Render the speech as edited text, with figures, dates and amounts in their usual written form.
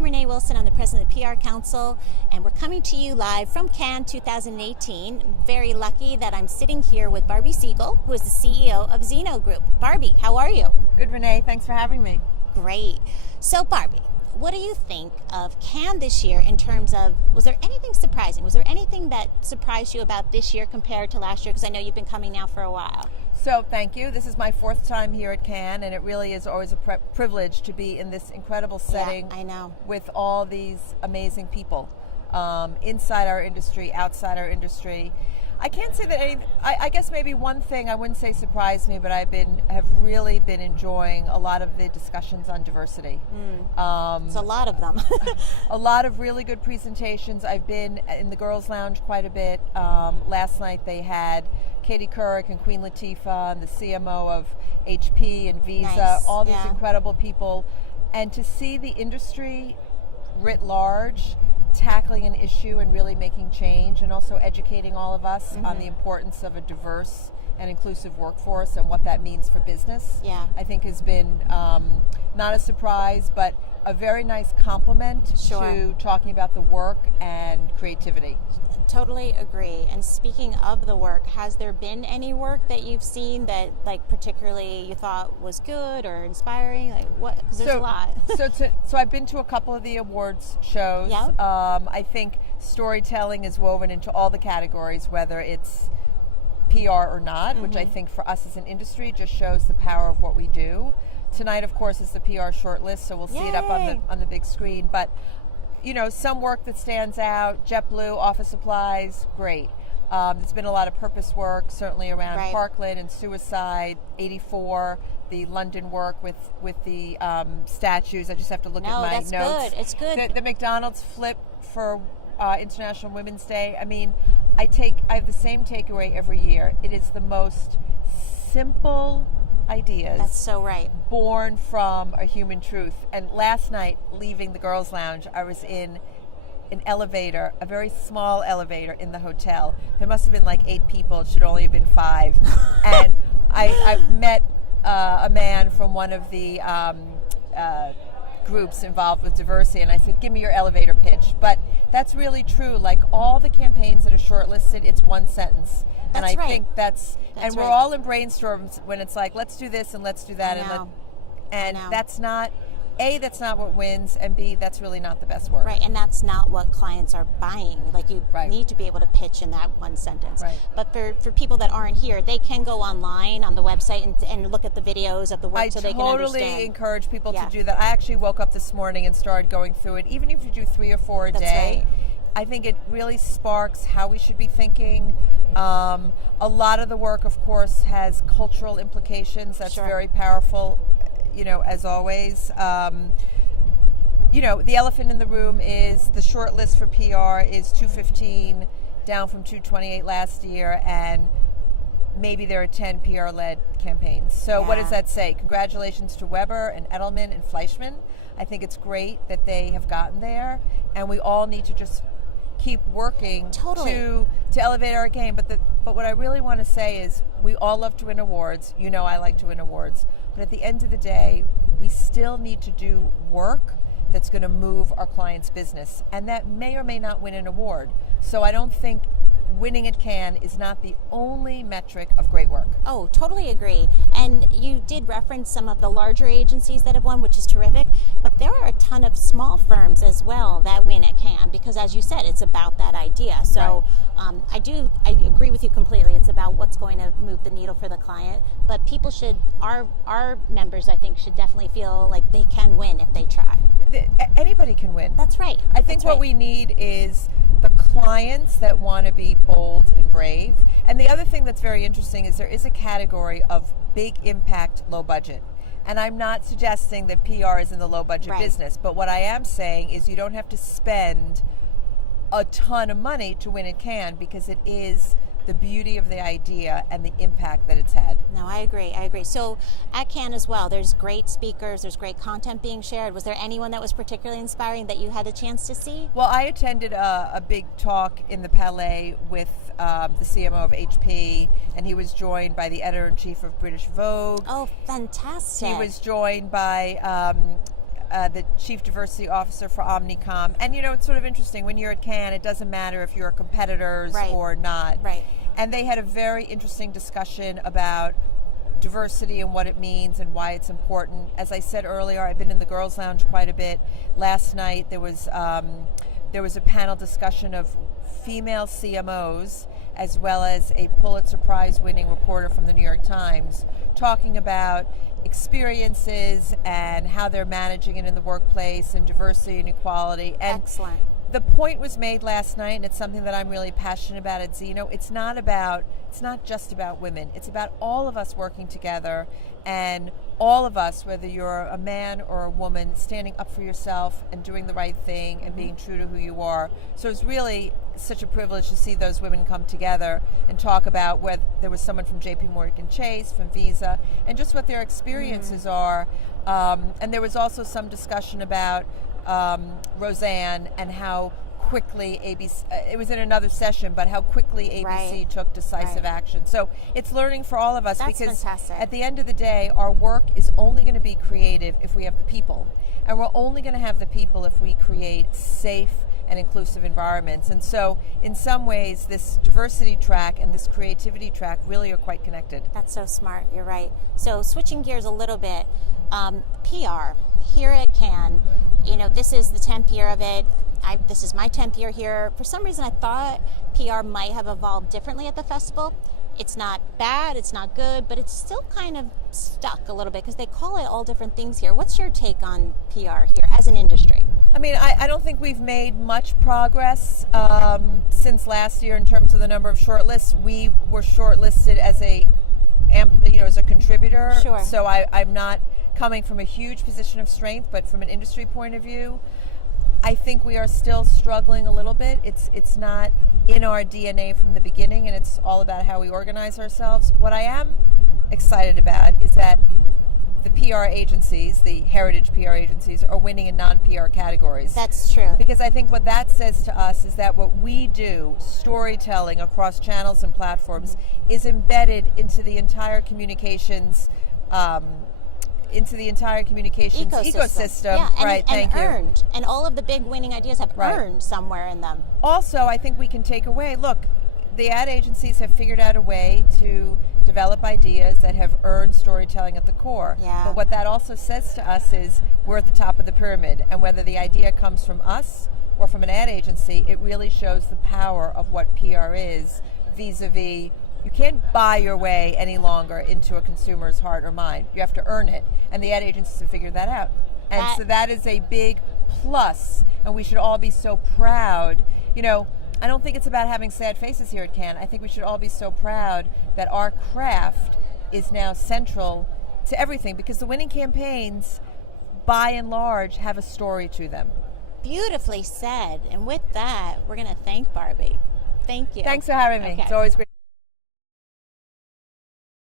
I'm Renee Wilson. I'm the president of the PR Council, and we're coming to you live from Cannes 2018. I'm very lucky that I'm sitting here with Barby Siegel, who is the CEO of Zeno Group. Barbie, how are you? Good, Renee. Thanks for having me. Great. So, Barbie, what do you think of Cannes this year in terms of, was there anything surprising? Was there anything that surprised you about this year compared to last year? Because I know you've been coming now for a while. So, thank you. This is my fourth time here at Cannes, and it really is always a privilege to be in this incredible setting. Yeah, I know. With all these amazing people inside our industry, outside our industry. I can't say that I guess maybe one thing I wouldn't say surprised me, but have really been enjoying a lot of the discussions on diversity. It's a lot of them. A lot of really good presentations. I've been in the Girls Lounge quite a bit. Last night they had Katie Couric and Queen Latifah and the CMO of HP and Visa, Nice. all these Yeah. incredible people. And to see the industry writ large tackling an issue and really making change, and also educating all of us on the importance of a diverse and inclusive workforce and what that means for business, Yeah. I think has been not a surprise, but a very nice compliment Sure. to talking about the work and creativity. Totally agree. And speaking of the work, has there been any work that you've seen that, like, particularly you thought was good or inspiring? Like, what? Because there's a lot. So I've been to a couple of the awards shows. Yeah. I think storytelling is woven into all the categories, whether it's PR or not, which I think for us as an industry just shows the power of what we do. Tonight, of course, is the PR shortlist, so we'll see it up Yay. on the big screen. But you know, some work that stands out: JetBlue, office supplies, great. There's been a lot of purpose work, certainly around Right. Parkland and suicide. 84, the London work with the statues. I just have to look at No, my that's notes. good. It's good. The McDonald's flip for International Women's Day. I mean, I have the same takeaway every year. It is the most simple ideas. That's so right. Born from a human truth. And last night, leaving the Girls Lounge, I was in an elevator, a very small elevator in the hotel. There must have been like 8 people. It should only have been 5. And I met a man from one of the groups involved with diversity, and I said, give me your elevator pitch. But that's really true. Like all the campaigns that are shortlisted, it's one sentence. And That's I right. think That's we're right. all in brainstorms when it's like, let's do this and let's do that. I know. And I know. that's not, A, that's not what wins, and B, that's really not the best work. Right, and that's not what clients are buying. Like, you Right. need to be able to pitch in that one sentence. Right. But for people that aren't here, they can go online on the website and look at the videos of the work I so they can totally understand. encourage people Yeah. to do that. I actually woke up this morning and started going through it. Even if you do 3 or 4 a That's day, right. I think it really sparks how we should be thinking. A lot of the work, of course, has cultural implications. That's Sure. very powerful, you know, as always. You know, the elephant in the room is the short list for PR is 215, down from 228 last year, and maybe there are 10 PR-led campaigns. So what Yeah. does that say? Congratulations to Weber and Edelman and Fleischmann. I think it's great that they have gotten there, and we all need to just keep working Totally. to elevate our game. But what I really want to say is we all love to win awards. You know I like to win awards. But at the end of the day, we still need to do work that's going to move our client's business. And that may or may not win an award. So I don't think winning at Cannes is not the only metric of great work. Oh, totally agree. And you did reference some of the larger agencies that have won, which is terrific. But there are a ton of small firms as well that win at Cannes because, as you said, it's about that idea. So I agree with you completely. It's about what's going to move the needle for the client. But people should, our members, I think, should definitely feel like they can win if they try. Anybody can win. That's right. I think what we need is the clients that want to be bold and brave. And the other thing that's very interesting is there is a category of big impact, low budget. And I'm not suggesting that PR is in the low budget Right. business, but what I am saying is you don't have to spend a ton of money to win at Cannes, because it is the beauty of the idea and the impact that it's had. No, I agree. So at Cannes as well, there's great speakers, there's great content being shared. Was there anyone that was particularly inspiring that you had a chance to see? Well, I attended a big talk in the Palais with the CMO of HP, and he was joined by the editor-in-chief of British Vogue. Oh, fantastic. He was joined by the Chief Diversity Officer for Omnicom. And, it's sort of interesting. When you're at Cannes, it doesn't matter if you're competitors or not. Right. And they had a very interesting discussion about diversity and what it means and why it's important. As I said earlier, I've been in the Girls Lounge quite a bit. Last night there was a panel discussion of female CMOs, as well as a Pulitzer Prize winning reporter from the New York Times, talking about experiences and how they're managing it in the workplace and diversity and equality. And excellent. The point was made last night, and it's something that I'm really passionate about at Zeno. It's not just about women. It's about all of us working together, and all of us, whether you're a man or a woman, standing up for yourself and doing the right thing and being true to who you are. So it's really such a privilege to see those women come together and talk about whether there was someone from JP Morgan Chase, from Visa, and just what their experiences are. And there was also some discussion about Roseanne and how quickly ABC, it was in another session, but how quickly ABC took decisive action. So it's learning for all of us. That's because fantastic. At the end of the day, our work is only going to be creative if we have the people. And we're only going to have the people if we create safe and inclusive environments. And so in some ways, this diversity track and this creativity track really are quite connected. That's so smart. You're right. So switching gears a little bit, PR here at Cannes, this is the 10th year of it. This is my 10th year here. For some reason, I thought PR might have evolved differently at the festival. It's not bad, it's not good, but it's still kind of stuck a little bit because they call it all different things here. What's your take on PR here as an industry? I mean, I don't think we've made much progress since last year in terms of the number of shortlists. We were shortlisted as as a contributor. Sure. So I'm not coming from a huge position of strength, but from an industry point of view, I think we are still struggling a little bit. It's not in our DNA from the beginning, and it's all about how we organize ourselves. What I am excited about is that the PR agencies, the heritage PR agencies, are winning in non-PR categories. That's true. Because I think what that says to us is that what we do, storytelling across channels and platforms, is embedded into the entire communications ecosystem. Yeah, right, and thank you. Earned. And all of the big winning ideas have earned somewhere in them. Also, I think we can take away, look, the ad agencies have figured out a way to develop ideas that have earned storytelling at the core. Yeah. But what that also says to us is we're at the top of the pyramid, and whether the idea comes from us or from an ad agency, it really shows the power of what PR is vis-a-vis. You can't buy your way any longer into a consumer's heart or mind. You have to earn it. And the ad agencies have figured that out. And so that is a big plus. And we should all be so proud. I don't think it's about having sad faces here at Cannes. I think we should all be so proud that our craft is now central to everything, because the winning campaigns, by and large, have a story to them. Beautifully said. And with that, we're going to thank Barby. Thank you. Thanks for having me. Okay. It's always great.